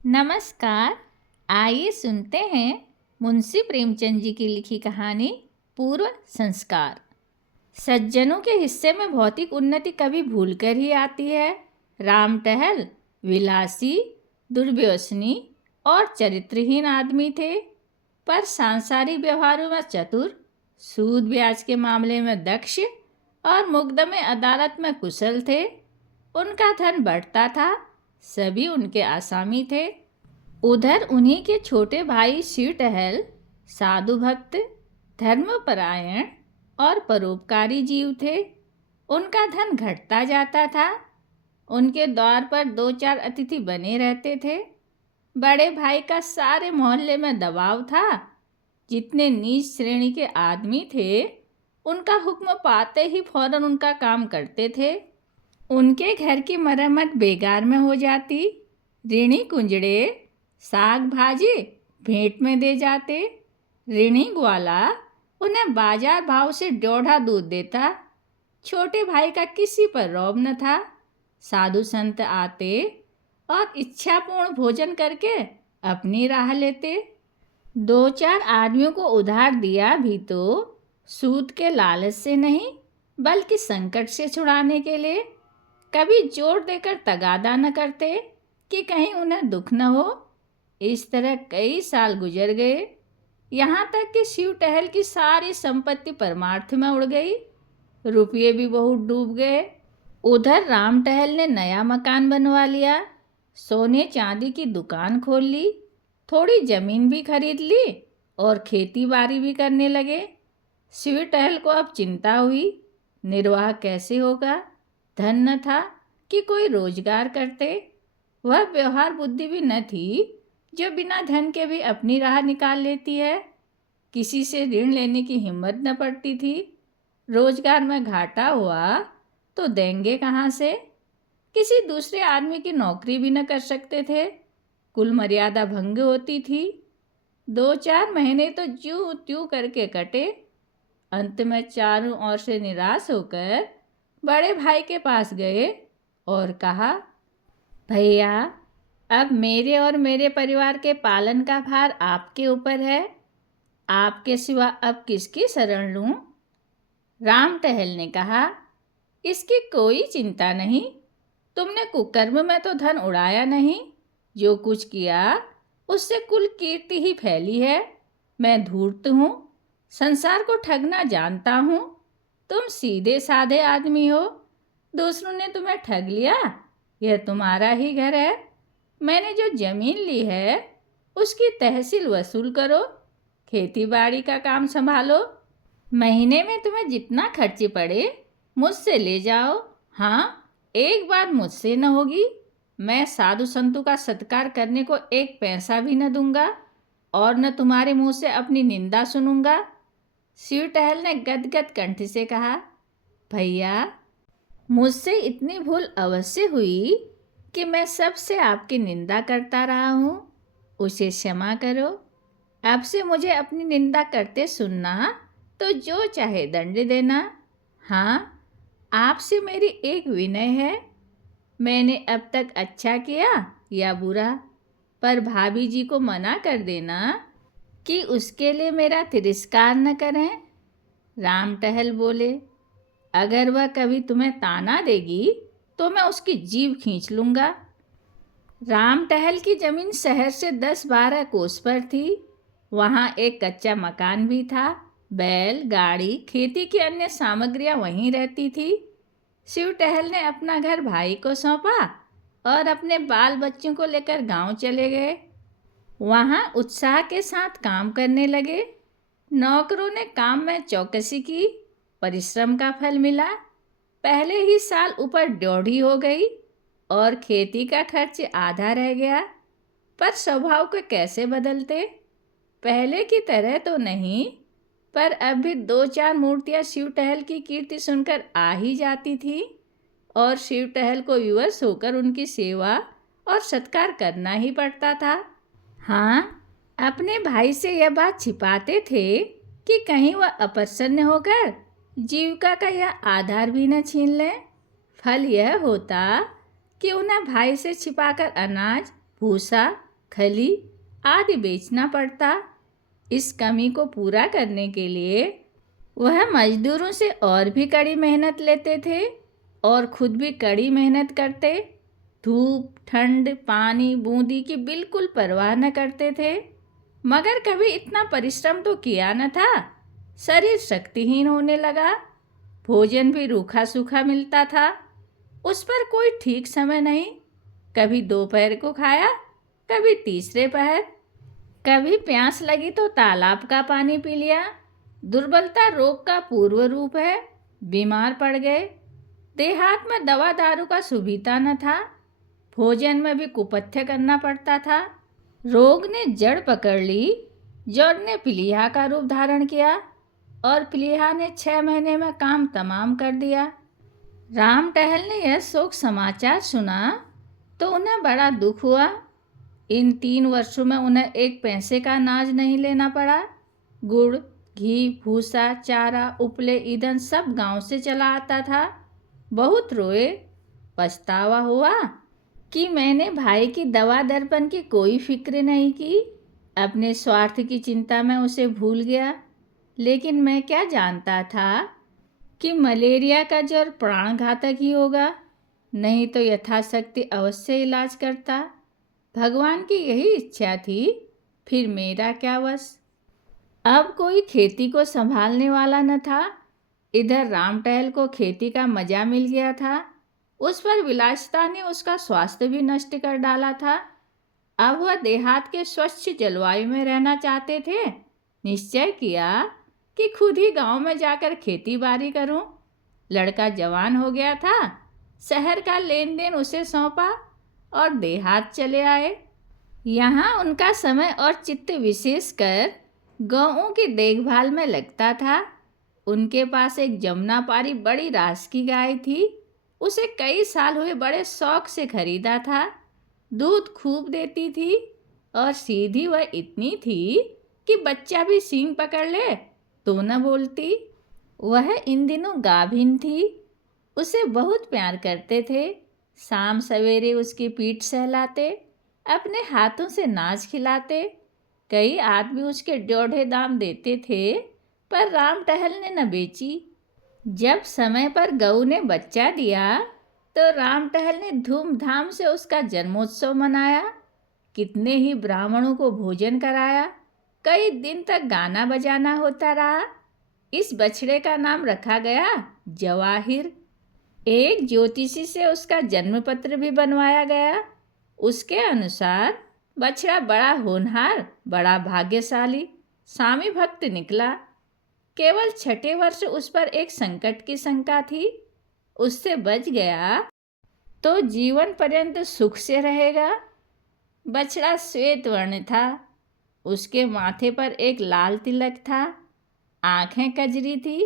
नमस्कार। आइए सुनते हैं मुंशी प्रेमचंद जी की लिखी कहानी पूर्व संस्कार। सज्जनों के हिस्से में भौतिक उन्नति कभी भूलकर ही आती है। राम टहल विलासी, दुर्व्यसनी और चरित्रहीन आदमी थे, पर सांसारिक व्यवहारों में चतुर, सूद ब्याज के मामले में दक्ष और मुकदमे अदालत में कुशल थे। उनका धन बढ़ता था, सभी उनके आसामी थे। उधर उन्हीं के छोटे भाई शिव टहल साधु भक्त, धर्मपरायण और परोपकारी जीव थे। उनका धन घटता जाता था। उनके द्वार पर दो चार अतिथि बने रहते थे। बड़े भाई का सारे मोहल्ले में दबाव था। जितने नीच श्रेणी के आदमी थे, उनका हुक्म पाते ही फौरन उनका काम करते थे। उनके घर की मरम्मत बेगार में हो जाती। ऋणी कुंजड़े साग भाजी भेंट में दे जाते। ऋणी ग्वाला उन्हें बाजार भाव से डेढ़ा दूध देता। छोटे भाई का किसी पर रौब न था। साधु संत आते और इच्छापूर्ण भोजन करके अपनी राह लेते। दो चार आदमियों को उधार दिया भी तो सूद के लालच से नहीं, बल्कि संकट से छुड़ाने के लिए। कभी जोर देकर तगादा न करते कि कहीं उन्हें दुख न हो। इस तरह कई साल गुजर गए, यहाँ तक कि शिव टहल की सारी संपत्ति परमार्थ में उड़ गई। रुपये भी बहुत डूब गए। उधर राम टहल ने नया मकान बनवा लिया, सोने चांदी की दुकान खोल ली, थोड़ी जमीन भी खरीद ली और खेती बाड़ी भी करने लगे। शिव टहल को अब चिंता हुई, निर्वाह कैसे होगा। धन न था कि कोई रोजगार करते। वह व्यवहार बुद्धि भी न थी जो बिना धन के भी अपनी राह निकाल लेती है। किसी से ऋण लेने की हिम्मत न पड़ती थी। रोजगार में घाटा हुआ तो देंगे कहाँ से। किसी दूसरे आदमी की नौकरी भी न कर सकते थे। कुल मर्यादा भंग होती थी। दो चार महीने तो ज्यों त्यों करके कटे। अंत में चारों ओर से निराश होकर बड़े भाई के पास गए और कहा, भैया, अब मेरे और मेरे परिवार के पालन का भार आपके ऊपर है। आपके सिवा अब किसकी शरण लूं? राम टहल ने कहा, इसकी कोई चिंता नहीं। तुमने कुकर्म में तो धन उड़ाया नहीं। जो कुछ किया उससे कुल कीर्ति ही फैली है। मैं धूर्त हूँ, संसार को ठगना जानता हूँ। तुम सीधे साधे आदमी हो। दूसरों ने तुम्हें ठग लिया, यह तुम्हारा ही घर है। मैंने जो जमीन ली है उसकी तहसील वसूल करो, खेती बाड़ी का काम संभालो। महीने में तुम्हें जितना खर्च पड़े मुझसे ले जाओ। हाँ, एक बात मुझसे न होगी। मैं साधु संतों का सत्कार करने को एक पैसा भी न दूंगा और न तुम्हारे मुंह से अपनी निंदा सुनूंगा। शिव टहल ने गदगद कंठ से कहा, भैया, मुझसे इतनी भूल अवश्य हुई कि मैं सबसे आपकी निंदा करता रहा हूँ। उसे क्षमा करो। अब से मुझे अपनी निंदा करते सुनना तो जो चाहे दंड देना। हाँ, आपसे मेरी एक विनय है। मैंने अब तक अच्छा किया या बुरा, पर भाभी जी को मना कर देना कि उसके लिए मेरा तिरस्कार न करें। राम टहल बोले, अगर वह कभी तुम्हें ताना देगी तो मैं उसकी जीभ खींच लूँगा। राम टहल की जमीन शहर से 10-12 कोस पर थी। वहाँ एक कच्चा मकान भी था। बैल, गाड़ी, खेती की अन्य सामग्रियाँ वहीं रहती थी। शिव टहल ने अपना घर भाई को सौंपा और अपने बाल बच्चों को लेकर गांव चले गए। वहाँ उत्साह के साथ काम करने लगे। नौकरों ने काम में चौकसी की। परिश्रम का फल मिला। पहले ही साल ऊपर ड्योढ़ी हो गई और खेती का खर्च आधा रह गया। पर स्वभाव को कैसे बदलते। पहले की तरह तो नहीं, पर अब भी दो चार मूर्तियाँ शिव टहल की कीर्ति सुनकर आ ही जाती थी और शिव टहल को विवश होकर उनकी सेवा और सत्कार करना ही पड़ता था। हाँ, अपने भाई से यह बात छिपाते थे कि कहीं वह अप्रसन्न होकर जीविका का यह आधार भी न छीन लें। फल यह होता कि उन्हें भाई से छिपाकर अनाज, भूसा खली आदि बेचना पड़ता। इस कमी को पूरा करने के लिए वह मजदूरों से और भी कड़ी मेहनत लेते थे और खुद भी कड़ी मेहनत करते। धूप, ठंड, पानी, बूंदी की बिल्कुल परवाह न करते थे। मगर कभी इतना परिश्रम तो किया न था। शरीर शक्तिहीन होने लगा। भोजन भी रूखा सूखा मिलता था। उस पर कोई ठीक समय नहीं। कभी दोपहर को खाया, कभी तीसरे पहर। कभी प्यास लगी तो तालाब का पानी पी लिया। दुर्बलता रोग का पूर्व रूप है। बीमार पड़ गए। देहात में दवा दारू का सुविधा न था। भोजन में भी कुपथ्य करना पड़ता था। रोग ने जड़ पकड़ ली। जड़ ने प्लीहा का रूप धारण किया और प्लीहा ने 6 महीने में काम तमाम कर दिया। राम टहल ने यह शोक समाचार सुना तो उन्हें बड़ा दुख हुआ। इन 3 वर्षों में उन्हें एक पैसे का अनाज नहीं लेना पड़ा। गुड़, घी, भूसा, चारा, उपले, ईंधन सब गांव से चला आता था। बहुत रोए। पछतावा हुआ कि मैंने भाई की दवा दर्पण की कोई फिक्र नहीं की। अपने स्वार्थ की चिंता में उसे भूल गया। लेकिन मैं क्या जानता था कि मलेरिया का ज्वर प्राणघातक ही होगा। नहीं तो यथाशक्ति अवश्य इलाज करता। भगवान की यही इच्छा थी। फिर मेरा क्या वश। अब कोई खेती को संभालने वाला न था। इधर राम टहल को खेती का मजा मिल गया था। उस पर विलासिता ने उसका स्वास्थ्य भी नष्ट कर डाला था। अब वह देहात के स्वच्छ जलवायु में रहना चाहते थे। निश्चय किया कि खुद ही गांव में जाकर खेती बाड़ी करूं। लड़का जवान हो गया था। शहर का लेन देन उसे सौंपा और देहात चले आए। यहाँ उनका समय और चित्त विशेषकर गौओं की देखभाल में लगता था। उनके पास एक जमुना पारी बड़ी रास की गाय थी। उसे कई साल हुए बड़े शौक से खरीदा था। दूध खूब देती थी और सीधी वह इतनी थी कि बच्चा भी सींग पकड़ ले तो न बोलती। वह इन दिनों गाभिन थी। उसे बहुत प्यार करते थे। शाम सवेरे उसकी पीठ सहलाते, अपने हाथों से नाच खिलाते। कई आदमी उसके ड्योढ़े दाम देते थे, पर राम टहल ने न बेची। जब समय पर गऊ ने बच्चा दिया तो राम टहल ने धूमधाम से उसका जन्मोत्सव मनाया। कितने ही ब्राह्मणों को भोजन कराया। कई दिन तक गाना बजाना होता रहा। इस बछड़े का नाम रखा गया जवाहिर। एक ज्योतिषी से उसका जन्म पत्र भी बनवाया गया। उसके अनुसार बछड़ा बड़ा होनहार, बड़ा भाग्यशाली, स्वामी भक्त निकला। केवल 6ठे वर्ष उस पर एक संकट की शंका थी। उससे बच गया तो जीवन पर्यंत सुख से रहेगा। बछड़ा श्वेत वर्ण था। उसके माथे पर एक लाल तिलक था। आंखें कजरी थी।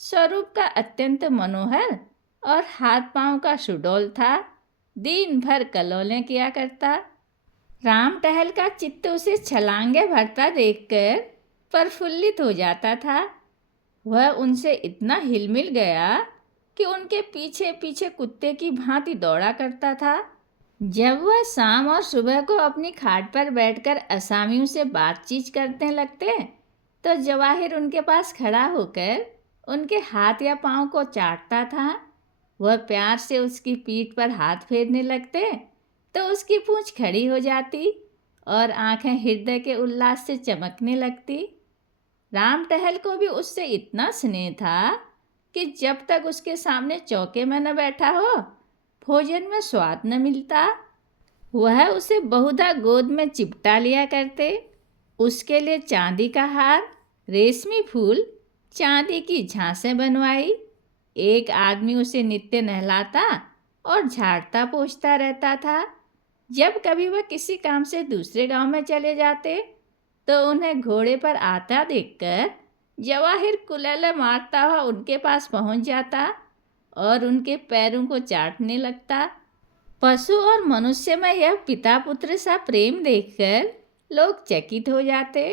स्वरूप का अत्यंत मनोहर और हाथ पांव का सुडौल था। दिन भर कलोलें किया करता। राम टहल का चित्त उसे छलांगे भरता देखकर प्रफुल्लित हो जाता था। वह उनसे इतना हिलमिल गया कि उनके पीछे पीछे कुत्ते की भांति दौड़ा करता था। जब वह शाम और सुबह को अपनी खाट पर बैठकर असामियों से बातचीत करने लगते तो जवाहिर उनके पास खड़ा होकर उनके हाथ या पांव को चाटता था। वह प्यार से उसकी पीठ पर हाथ फेरने लगते तो उसकी पूंछ खड़ी हो जाती और आंखें हृदय के उल्लास से चमकने लगती। राम टहल को भी उससे इतना स्नेह था कि जब तक उसके सामने चौके में न बैठा हो, भोजन में स्वाद न मिलता। वह उसे बहुधा गोद में चिपटा लिया करते। उसके लिए चांदी का हार, रेशमी फूल, चांदी की झांसें बनवाई। एक आदमी उसे नित्य नहलाता और झाड़ता पोंछता रहता था। जब कभी वह किसी काम से दूसरे गांव में चले जाते तो उन्हें घोड़े पर आता देखकर जवाहिर कुलेले मारता हुआ उनके पास पहुंच जाता और उनके पैरों को चाटने लगता। पशु और मनुष्य में यह पिता पुत्र सा प्रेम देखकर लोग चकित हो जाते।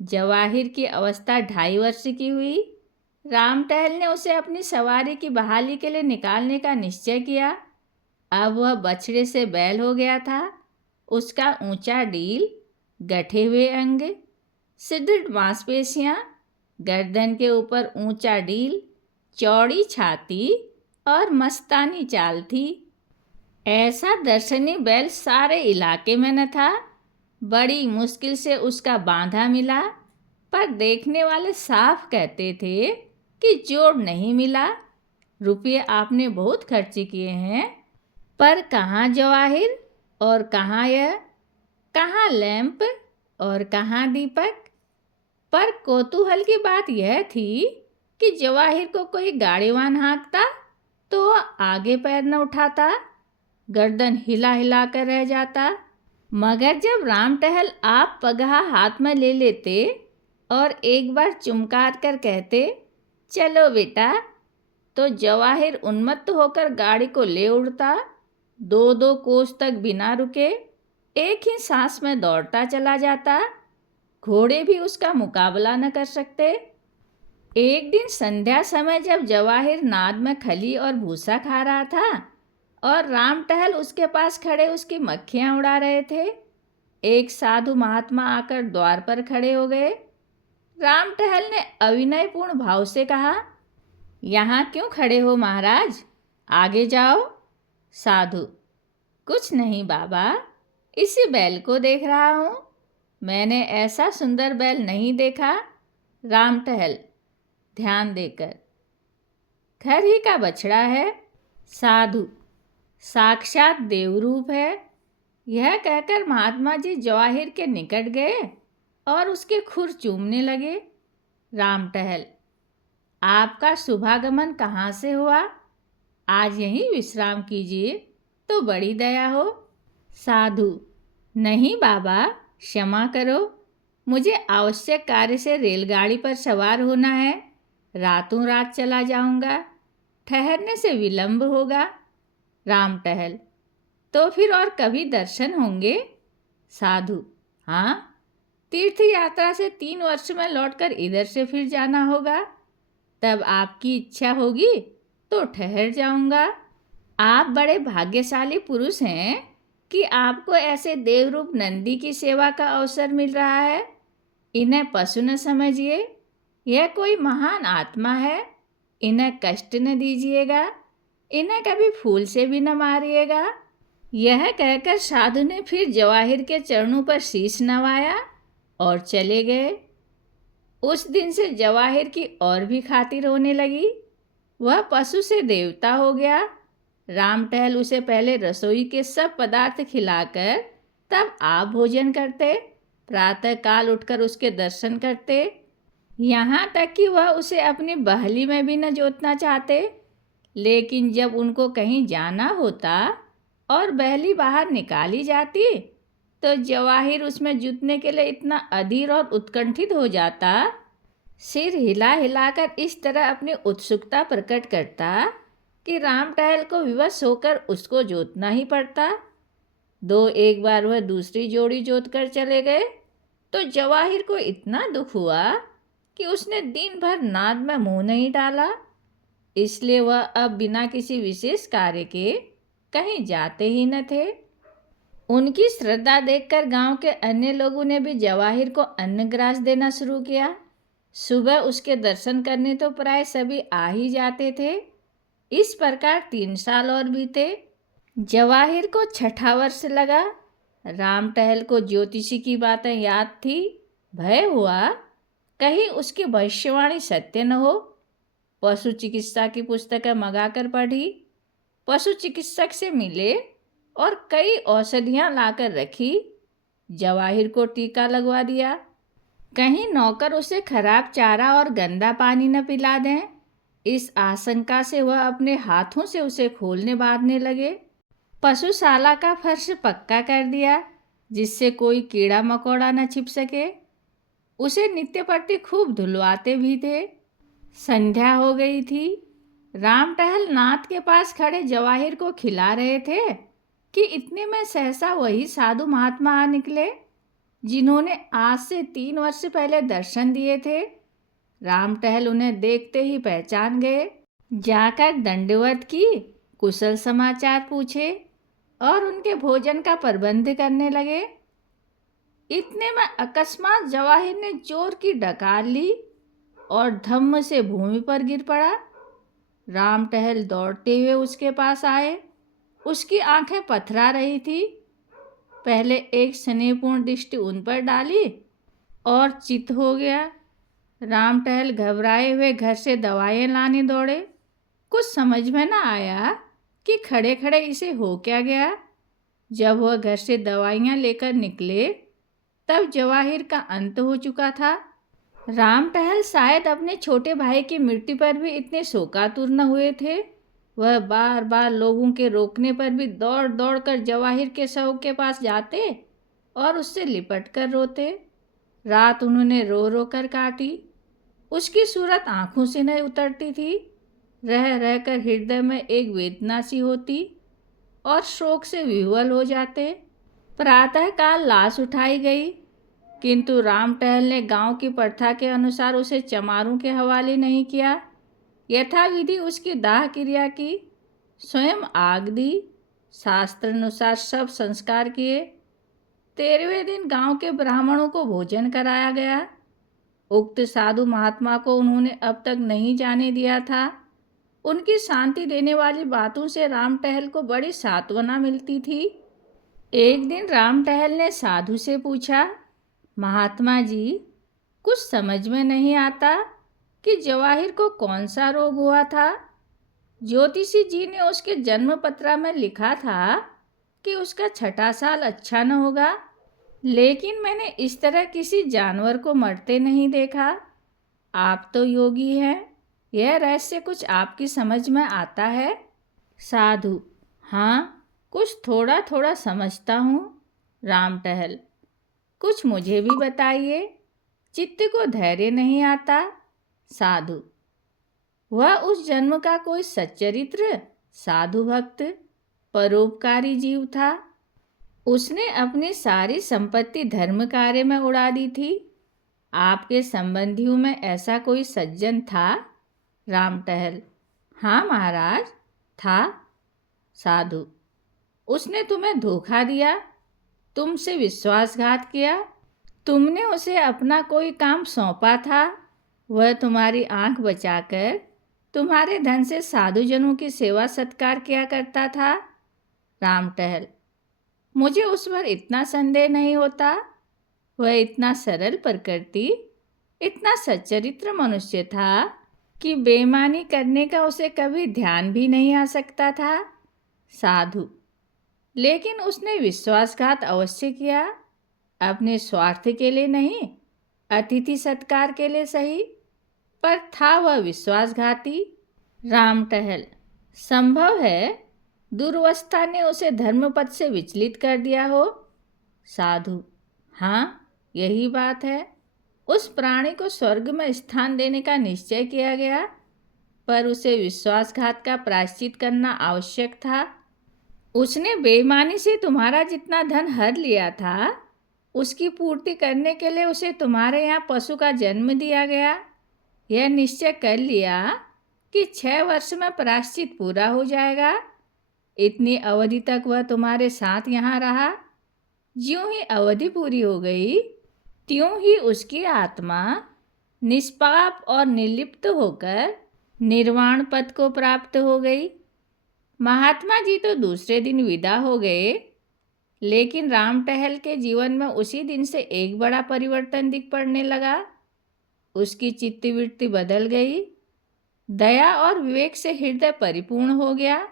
जवाहिर की अवस्था 2.5 वर्ष की हुई। राम टहल ने उसे अपनी सवारी की बहाली के लिए निकालने का निश्चय किया। अब वह बछड़े से बैल हो गया था। उसका ऊंचा डील, गठे हुए अंग, सुदृढ़ मांसपेशियां, गर्दन के ऊपर ऊंचा डील, चौड़ी छाती और मस्तानी चाल थी। ऐसा दर्शनीय बैल सारे इलाके में न था। बड़ी मुश्किल से उसका बांधा मिला, पर देखने वाले साफ कहते थे कि जोड़ नहीं मिला। रुपये आपने बहुत खर्चे किए हैं, पर कहाँ जवाहिर और कहाँ यह, कहाँ लैंप और कहाँ दीपक। पर कौतूहल की बात यह थी कि जवाहिर को कोई गाड़ीवान हाँकता तो वह आगे पैर न उठाता, गर्दन हिला हिला कर रह जाता। मगर जब राम टहल आप पगहा हाथ में ले लेते और एक बार चुमकार कर कहते, चलो बेटा, तो जवाहिर उन्मत्त होकर गाड़ी को ले उड़ता। 2-2 कोस तक बिना रुके एक ही सांस में दौड़ता चला जाता। घोड़े भी उसका मुकाबला न कर सकते। एक दिन संध्या समय जब जवाहिर नाद में खली और भूसा खा रहा था और राम टहल उसके पास खड़े उसकी मक्खियाँ उड़ा रहे थे, एक साधु महात्मा आकर द्वार पर खड़े हो गए। राम टहल ने अविनयपूर्ण भाव से कहा, यहाँ क्यों खड़े हो महाराज, आगे जाओ। साधु, कुछ नहीं बाबा, इसी बैल को देख रहा हूँ। मैंने ऐसा सुंदर बैल नहीं देखा। राम टहल ध्यान देकर, घर ही का बछड़ा है। साधु, साक्षात देवरूप है। यह कहकर महात्मा जी जवाहिर के निकट गए और उसके खुर चूमने लगे। राम टहल, आपका शुभागमन कहाँ से हुआ? आज यहीं विश्राम कीजिए तो बड़ी दया हो। साधु, नहीं बाबा, क्षमा करो, मुझे आवश्यक कार्य से रेलगाड़ी पर सवार होना है। रातों रात चला जाऊंगा, ठहरने से विलंब होगा। राम टहल, तो फिर और कभी दर्शन होंगे? साधु, हाँ, तीर्थ यात्रा से 3 वर्ष में लौटकर इधर से फिर जाना होगा। तब आपकी इच्छा होगी तो ठहर जाऊंगा। आप बड़े भाग्यशाली पुरुष हैं कि आपको ऐसे देवरूप नंदी की सेवा का अवसर मिल रहा है। इन्हें पशु न समझिए, यह कोई महान आत्मा है। इन्हें कष्ट न दीजिएगा, इन्हें कभी फूल से भी न मारिएगा। यह कहकर साधु ने फिर जवाहिर के चरणों पर शीश नवाया और चले गए। उस दिन से जवाहिर की और भी खातिर होने लगी। वह पशु से देवता हो गया। राम टहल उसे पहले रसोई के सब पदार्थ खिलाकर तब आप भोजन करते, प्रातः काल उठकर उसके दर्शन करते, यहाँ तक कि वह उसे अपनी बहली में भी न जोतना चाहते। लेकिन जब उनको कहीं जाना होता और बहली बाहर निकाली जाती तो जवाहिर उसमें जुतने के लिए इतना अधीर और उत्कंठित हो जाता, सिर हिला हिलाकर इस तरह अपनी उत्सुकता प्रकट करता कि राम टहल को विवश होकर उसको जोतना ही पड़ता। एक बार वह दूसरी जोड़ी जोत कर चले गए तो जवाहिर को इतना दुख हुआ कि उसने दिन भर नाद में मुंह नहीं डाला। इसलिए वह अब बिना किसी विशेष कार्य के कहीं जाते ही न थे। उनकी श्रद्धा देखकर गांव के अन्य लोगों ने भी जवाहिर को अन्नग्रास देना शुरू किया। सुबह उसके दर्शन करने तो प्राय सभी आ ही जाते थे। इस प्रकार 3 साल और बीते। जवाहिर को 6ठा वर्ष लगा। राम टहल को ज्योतिषी की बातें याद थी। भय हुआ कहीं उसकी भविष्यवाणी सत्य न हो। पशु चिकित्सा की पुस्तकें मंगाकर पढ़ी, पशु चिकित्सक से मिले और कई औषधियाँ लाकर रखी। जवाहिर को टीका लगवा दिया। कहीं नौकर उसे खराब चारा और गंदा पानी न पिला दें, इस आशंका से वह अपने हाथों से उसे खोलने बांधने लगे। पशुशाला का फर्श पक्का कर दिया जिससे कोई कीड़ा मकोड़ा न छिप सके। उसे नित्य प्रति खूब धुलवाते भी थे। संध्या हो गई थी। राम टहल नाथ के पास खड़े जवाहिर को खिला रहे थे कि इतने में सहसा वही साधु महात्मा आ निकले जिन्होंने आज से 3 वर्ष पहले दर्शन दिए थे। राम टहल उन्हें देखते ही पहचान गए। जाकर दंडवत की, कुशल समाचार पूछे। और उनके भोजन का प्रबंध करने लगे। इतने में अकस्मात जवाहिर ने जोर की डकार ली और धम्म से भूमि पर गिर पड़ा। राम टहल दौड़ते हुए उसके पास आए। उसकी आंखें पथरा रही थी। पहले एक स्नेहपूर्ण दृष्टि उन पर डाली और चित हो गया। राम टहल घबराए हुए घर से दवाएं लाने दौड़े। कुछ समझ में न आया कि खड़े खड़े इसे हो क्या गया। जब वह घर से दवाइयाँ लेकर निकले तब जवाहिर का अंत हो चुका था। राम टहल शायद अपने छोटे भाई की मृत्यु पर भी इतने शोकातुर न हुए थे। वह बार बार लोगों के रोकने पर भी दौड़ दौड़ कर जवाहिर के शव के पास जाते और उससे लिपट कर रोते। रात उन्होंने रो रो कर काटी। उसकी सूरत आंखों से न उतरती थी। रह रह कर हृदय में एक वेदना सी होती और शोक से विह्वल हो जाते। प्रातःकाल लाश उठाई गई, किंतु राम टहल ने गांव की प्रथा के अनुसार उसे चमारों के हवाले नहीं किया। यथाविधि उसकी दाह क्रिया की, स्वयं आग दी, शास्त्रानुसार सब संस्कार किए। 13वें दिन गांव के ब्राह्मणों को भोजन कराया गया। उक्त साधु महात्मा को उन्होंने अब तक नहीं जाने दिया था। उनकी शांति देने वाली बातों से राम टहल को बड़ी सांत्वना मिलती थी। एक दिन राम टहल ने साधु से पूछा, महात्मा जी, कुछ समझ में नहीं आता कि जवाहिर को कौन सा रोग हुआ था। ज्योतिषी जी ने उसके जन्म पत्रा में लिखा था कि उसका 6ठा साल अच्छा न होगा, लेकिन मैंने इस तरह किसी जानवर को मरते नहीं देखा। आप तो योगी हैं, यह रहस्य कुछ आपकी समझ में आता है? साधु, हाँ, कुछ थोड़ा थोड़ा समझता हूँ। राम टहल, कुछ मुझे भी बताइए, चित्त को धैर्य नहीं आता। साधु, वह उस जन्म का कोई सच्चरित्र साधु भक्त परोपकारी जीव था। उसने अपनी सारी संपत्ति धर्म कार्य में उड़ा दी थी। आपके संबंधियों में ऐसा कोई सज्जन था? राम टहल, हाँ महाराज, था। साधु, उसने तुम्हें धोखा दिया, तुमसे विश्वासघात किया। तुमने उसे अपना कोई काम सौंपा था, वह तुम्हारी आंख बचाकर तुम्हारे धन से साधुजनों की सेवा सत्कार किया करता था। राम टहल, मुझे उस पर इतना संदेह नहीं होता। वह इतना सरल प्रकृति, इतना सच्चरित्र मनुष्य था कि बेईमानी करने का उसे कभी ध्यान भी नहीं आ सकता था। साधु, लेकिन उसने विश्वासघात अवश्य किया, अपने स्वार्थ के लिए नहीं, अतिथि सत्कार के लिए सही, पर था वह विश्वासघाती। राम टहल, संभव है दुर्वस्था ने उसे धर्मपथ से विचलित कर दिया हो। साधु, हाँ, यही बात है। उस प्राणी को स्वर्ग में स्थान देने का निश्चय किया गया, पर उसे विश्वासघात का प्रायश्चित करना आवश्यक था। उसने बेईमानी से तुम्हारा जितना धन हर लिया था, उसकी पूर्ति करने के लिए उसे तुम्हारे यहाँ पशु का जन्म दिया गया। यह निश्चय कर लिया कि 6 वर्ष में प्रायश्चित पूरा हो जाएगा। इतनी अवधि तक वह तुम्हारे साथ यहाँ रहा। ज्यों ही अवधि पूरी हो गई, त्यों ही उसकी आत्मा निष्पाप और निर्लिप्त होकर निर्वाण पद को प्राप्त हो गई। महात्मा जी तो दूसरे दिन विदा हो गए, लेकिन राम टहल के जीवन में उसी दिन से एक बड़ा परिवर्तन दिख पड़ने लगा। उसकी चित्तवृत्ति बदल गई। दया और विवेक से हृदय परिपूर्ण हो गया।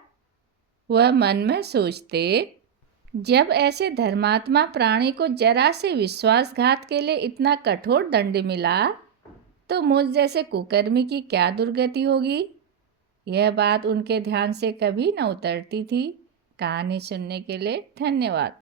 वह मन में सोचते, जब ऐसे धर्मात्मा प्राणी को जरा से विश्वासघात के लिए इतना कठोर दंड मिला, तो मुझ जैसे कुकर्मी की क्या दुर्गति होगी। यह बात उनके ध्यान से कभी न उतरती थी। कहानी सुनने के लिए धन्यवाद।